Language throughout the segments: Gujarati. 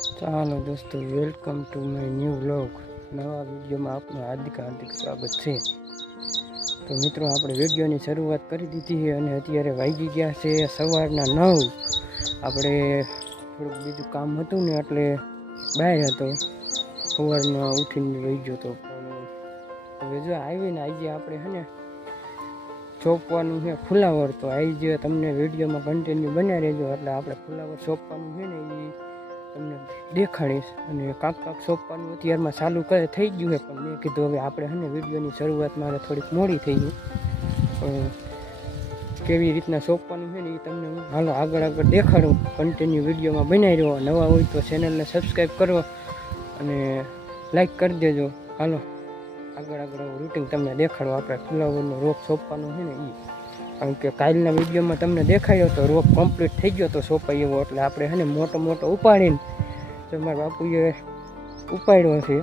ચાલો દોસ્તો welcome to my new vlog નવા વિડીયોમાં આપનું હાર્દિક હાર્દિક સ્વાગત છે. તો મિત્રો, આપણે વિડીયોની શરૂઆત કરી દીધી છે અને અત્યારે વાગી ગયા છે સવારના નવ. આપણે થોડુંક બીજું કામ હતું ને એટલે બહાર હતો. સવારના ઉઠીને રહી ગયો હતો હવે જો આવીને આજે આપણે છે ને ચોપવાનું છે ફુલાવર. તો આવી જે તમને વિડીયોમાં કન્ટિન્યુ બન્યા રહેજો. એટલે આપણે ફુલાવર ચોપવાનું છે ને એ તમને દેખાડીશ. અને કાંક કાંક સોંપવાનું અત્યારમાં ચાલુ કરે થઈ ગયું છે, પણ મેં કીધું હવે આપણે હને વિડીયોની શરૂઆત મારે થોડીક મોડી થઈ ગઈ. પણ કેવી રીતના સોંપવાનું છે ને એ તમને હાલો આગળ આગળ દેખાડું. કન્ટિન્યુ વિડીયોમાં બનાવી રહ્યો. નવા હોય તો ચેનલને સબસ્ક્રાઈબ કરો અને લાઈક કરી દેજો. હાલો. આગળ આગળ રૂટિન તમને દેખાડો. આપણે ફુલાવરનો રોપ સોંપવાનો છે ને એ કારણ કે કાલના વિડીયોમાં તમને દેખાયો તો રોપ કમ્પ્લીટ થઈ ગયો તો સોંપાઈ એવો. એટલે આપણે હે ને મોટો મોટો ઉપાડીને તો મારા બાપુએ ઉપાડ્યો છે.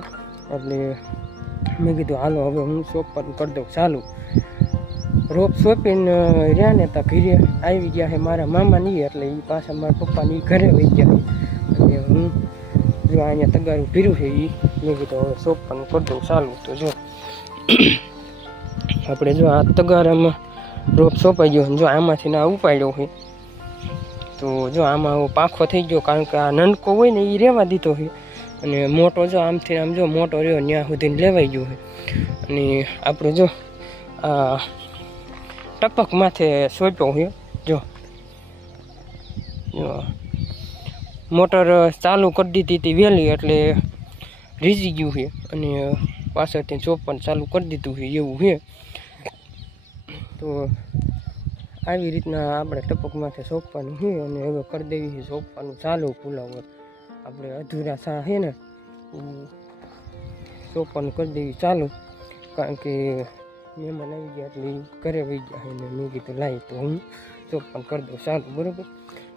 એટલે મેં કીધું, હાલો, હવે હું સોંપવાનું કરી દઉં. ચાલુ. રોપ સોંપીને રહ્યા ને ત્યાં ઘરે આવી ગયા છે મારા મામાની એટલે એ પાછા મારા પપ્પાની ઘરે વહી ગયા. અને હું જો અહીંયા તગારું ભીરું છે એ મેં કીધું, હવે સોંપવાનું કરી દઉં. ચાલુ. તો જો, આપણે જો આ તગારામાં રોપ સોંપાઈ ગયો જો આમાંથી ના ઉપાડ્યો હોય, તો જો આમાં પાખો થઈ ગયો, કારણ કે આ નનકો હોય ને એ રહેવા દીધો છે અને મોટો જો આમથી આમ જો મોટો રહ્યો ત્યાં સુધી લેવાઈ ગયો છે અને આપણે જો, આ ટપક માથે સોંપ્યો હોય, જો. જો. મોટર ચાલુ કરી દીધી હતી વહેલી, એટલે રીઝી ગયું છે અને પાછળથી ચોપન ચાલુ કરી દીધું છે એવું છે તો આવી રીતના આપણે ટપકમાંથી સોંપવાનું છે અને હવે કરી દેવી છે સોંપવાનું. ચાલુ ફુલાવર આપણે અધૂરા સા છે ને સોંપવાનું કરી દેવી ચાલુ, કારણ કે મહેમાન આવી ગયા એટલે ઘરે વહી ગયા અને મેં કીધું લાવી તો હું સોંપવાનું કરી દઉં. ચાલુ, બરાબર?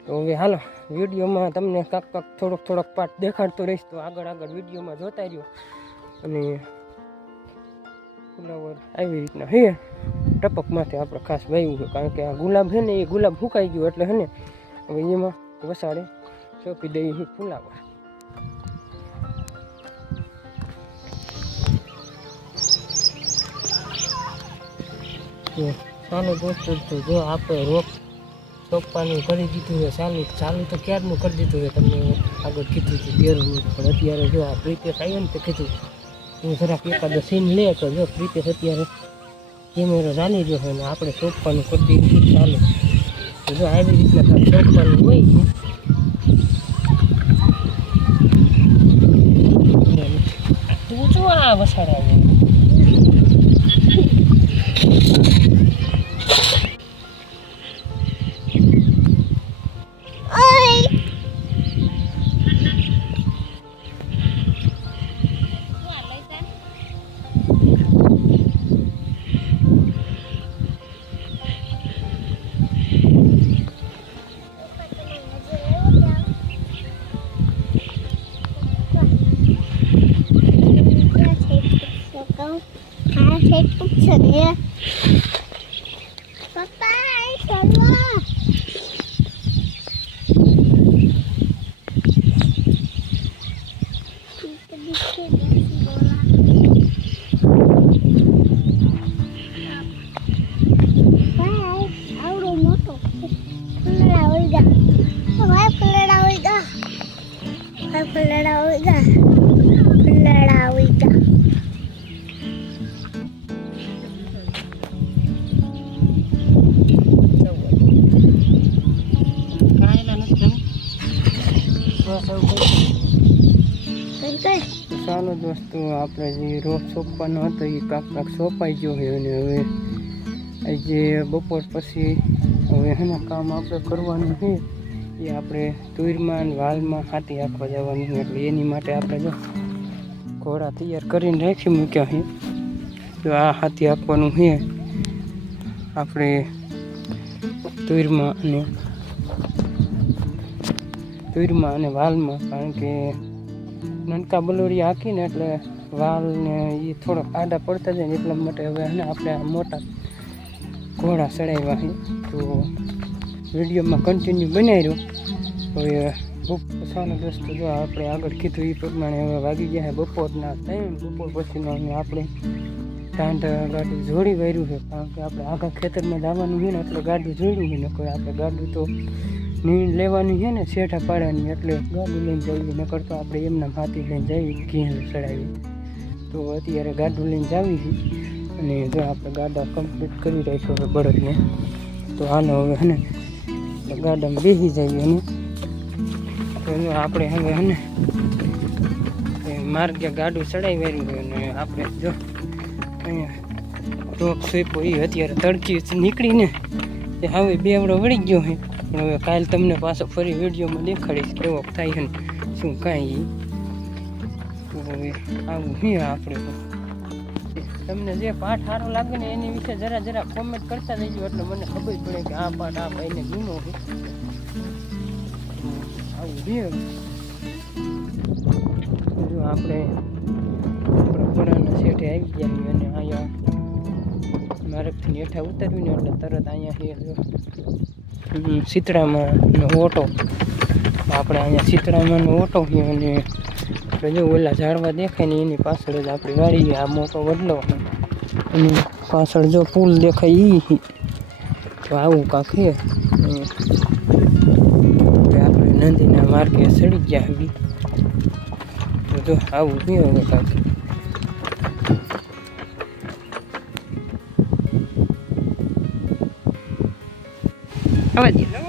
તો હવે હાલો, વિડીયોમાં તમને કાંક કાંક થોડોક થોડોક પાર્ટ દેખાડતો રહીશ, તો આગળ આગળ વિડીયોમાં જોતા રહ્યો. અને ફુલાવર આવી રીતના છે. ટપકમાંથી આપણે ખાસ વાવ્યું છે. કારણ કે આ ગુલાબ છે ને એ ગુલાબ ફૂંકાઈ ગયું એટલે છે ને હવે એમાં વસાડે ચોપી દઈએ છે ચાલુ દોસ્તો તો જો આપણે રોપ ચોપવાનું કરી દીધું છે ચાલુ ચાલુ તો ક્યારનું કરી દીધું છે, તમને આગળ કીધું હતું તેરનું પણ અત્યારે જો આ પ્રીતેશ આવ્યો ને તો કીધું હું જરાક એકાદો સીન લે તો જો પ્રીતેશ અત્યારે કેમેરો ચાલી રહ્યો હોય અને આપણે સોંપવાનું કરી દીધું ચાલે? જો આવી રીતના સોંપવાનું હોય તું. જો આ વસાડા 谁不承认 ચાલો દોસ્તો આપણે જે રોપ સોંપવાનો હતો એ કાંક સોંપાઈ ગયો છે અને હવે જે બપોર પછી હવે એના કામ આપણે કરવાનું છે એ આપણે તુરમાં વાલમાં હાથી આખવા જવાનું એટલે એની માટે આપણે જો ઘોડા તૈયાર કરીને રાખી મૂક્યા છે. તો આ હાથી આપવાનું છે. આપણે તુરમાં અને તુરમાં અને વાલમાં કારણ કે નનકા બલોરી હાંકીને એટલે વાલ ને એ થોડોક આડા પડતા જાય ને એટલા માટે હવે ને આપણે આ મોટા ઘોડા ચડાવ્યા છે તો વિડીયોમાં કન્ટિન્યુ બનાવી રહ્યો હવે ચાલો દોસ્તો જો આપણે આગળ કીધું એ પ્રમાણે હવે વાગી ગયા છે બપોરના ટાઈમ બપોર પછીનો આપણે ટાંટ ગાડું જોડી વાર્યું છે કારણ કે આપણે આખા ખેતરમાં જવાનું હોય ને એટલે ગાડું જોડ્યું હોય ને કોઈ આપણે ગાડું તો નીણ લેવાની છે ને, શેઠા પાડવાની એટલે ગાડું લઈને જઈએ ને તો આપણે એમના હાથી લઈને જઈએ, ઘી ચડાવી તો અત્યારે ગાડું લઈને જાવી અને જો આપણે ગાડા કમ્પ્લીટ કરી રાખ્યો હવે બળદને, તો હાલો હવે હે ને ગાડામાં બેસી જઈએ અને તો આપણે હવે હે ને માર્ગે ગાડું ચડાવી વાળી અને આપણે જો અહીંયા ટોપ સ્વીપો એ અત્યારે તડકી નીકળીને, એ હવે બેવડો વળી ગયો છે. પણ હવે કાલ તમને પાછો ફરી વિડીયોમાં દેખાડીશ કેવો થાય છે શું કાંઈ. હવે આવું નહીં આપણે તમને જે પાઠ સારો લાગે ને એની વિશે જરા જરા કોમેન્ટ કરતા જઈજો એટલે મને ખબર પડે કે આ પાઠ આ ભાઈને ગુનો છે. આવું નહીં આપણે આપણા ઘોડાના શેઠે આવી ગયા અને અહીંયા માર્ગથી નેઠા ઉતર્યું ને એટલે તરત અહીંયા છે શીતળામાં ઓટો. આપણે અહીંયા શીતળામાંનો ઓટો છે અને જો ઓલા ઝાડવા દેખાય ને એની પાછળ જ આપણી વાડી આ મોટો વડલો અને પાછળ જો પુલ દેખાય એ તો આવું કાંક છે આપણે નદીના માર્ગે ચડી ગયા આવી તો આવું છે હવે કાંક. Один.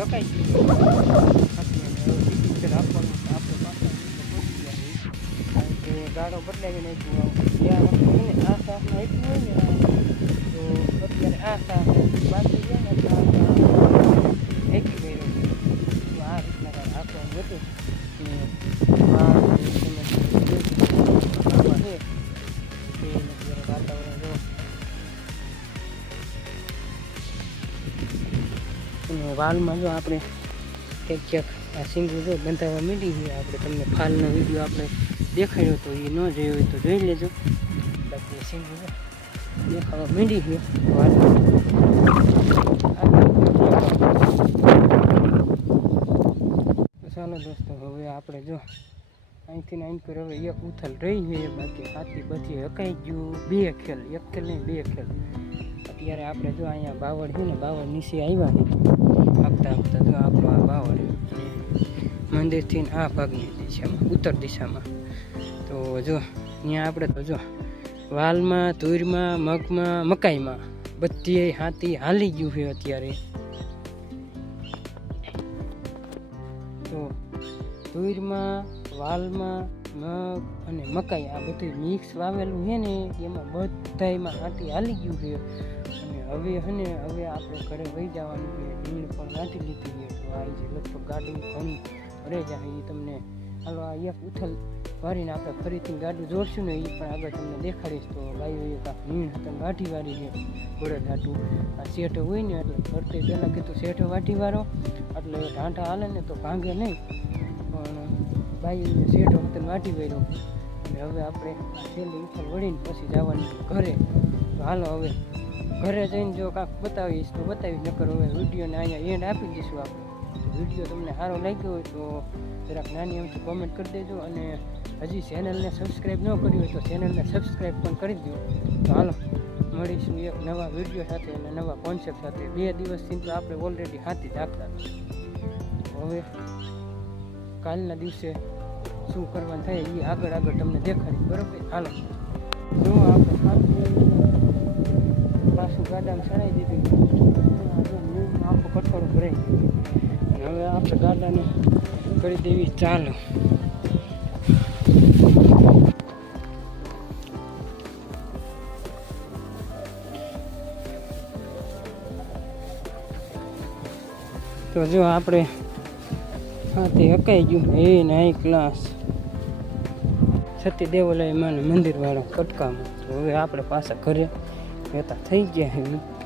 આવા દે ગાડો બદલાવી નાખ્યું જ્યાં વખતે છે આ સાફમાં એટલું હોય ને તો અત્યારે આ સાફ બાકી ગયા ને એટલે આ ગયો રીતના રાખવાનું હતું અને વાલમાં જો આપણે ક્યાંક ક્યાંક આ સિંગુ જો બંધાવા માંડી છે, આપણે તમને ફાલનો વીડિયો આપણે દેખાડ્યો તો એ ન જોયો હોય તો જોઈ લેજો. બાકી સિંગુ દેખાવા મીડી છે વાલ ચાલો દોસ્તો, હવે આપણે જો અહીંથી ને અહીં પર હવે એક ઉથલ રહી છે, બાકી હાથી બધી હકાઈ ગયું. બે ખેલ, એક ખેલ નહીં, બે ખેલ. અત્યારે આપણે જો અહીંયા બાવળ છે ને, બાવળ નીચે આવ્યા છે. આપતા આપતા જો આપણો આ બાવળ મંદિરથી આ ભાગની દિશામાં, ઉત્તર દિશામાં. તો જો ત્યાં આપણે તો જો, વાલમાં, તુરમાં, મગમાં, મકાઈમાં બધી હાથી હાલી ગયું છે અત્યારે. તો તુરમાં, વાલમાં, મગ અને મકાઈ આ બધું મિક્સ વાવેલું છે ને, એમાં બધાયમાં હાથી હાલી ગયું છે. હવે હને હવે આપણે ઘરે વહી જવાનું છે. નીણ પણ નાખી લીધી છે. તો આ જે લગભગ ગાડી ઘણી ભરે જાય એ તમને હાલો, આ એક ઉથલ વારીને આપણે ફરીથી ગાડું જોડશું ને એ પણ આગળ તમને દેખાડીશ. તો ગાયો એક આ મીણ હતા ગાંઠી વાળી છે. ઘોડે હાટું આ શેઠ હોય ને એટલે ફરતે પહેલાં કીધું શેઠ વાટી વાળો. એટલે ઢાંટા હાલે ને તો ભાંગે નહીં. પણ ભાઈ શેઠ વખતે વાટી વાળ્યો. હવે આપણે છેલ્લી ઉથલ વળીને પછી જવાનું ઘરે. તો હાલો હવે ઘરે જઈને જો કાંક બતાવીશ તો બતાવીશ, નકર હવે વિડીયોને અહીંયા એન્ડ આપી દઈશું આપણે. વીડિયો તમને સારો લાગ્યો હોય તો જરાક નાની અમથી કોમેન્ટ કરી દેજો અને હજી ચેનલને સબસ્ક્રાઈબ ન કરી હોય તો ચેનલને સબસ્ક્રાઈબ પણ કરી દો. તો હાલો, મળીશું એક નવા વીડિયો સાથે અને નવા કોન્સેપ્ટ સાથે. બે દિવસથી તો આપણે ઓલરેડી હાથી જ આપતા હવે કાલના દિવસે શું કરવાનું થાય એ આગળ આગળ તમને દેખાડી બરાબર? હાલો, જો આપણે પાછું ગાડામાં ચડાવી દીધું. આખો કઠોળો ભરાઈ ગયો. હવે આપણે ગાડાને કરી દેવી ચાલો. તો જો આપણે હા તે અકાઈ ગયું એ નાઈ ક્લાસ. સતી દેવાલય માને મંદિર વાળા કટકામાં તો હવે આપણે પાછા ઘરે રહેતા થઈ ગયા છે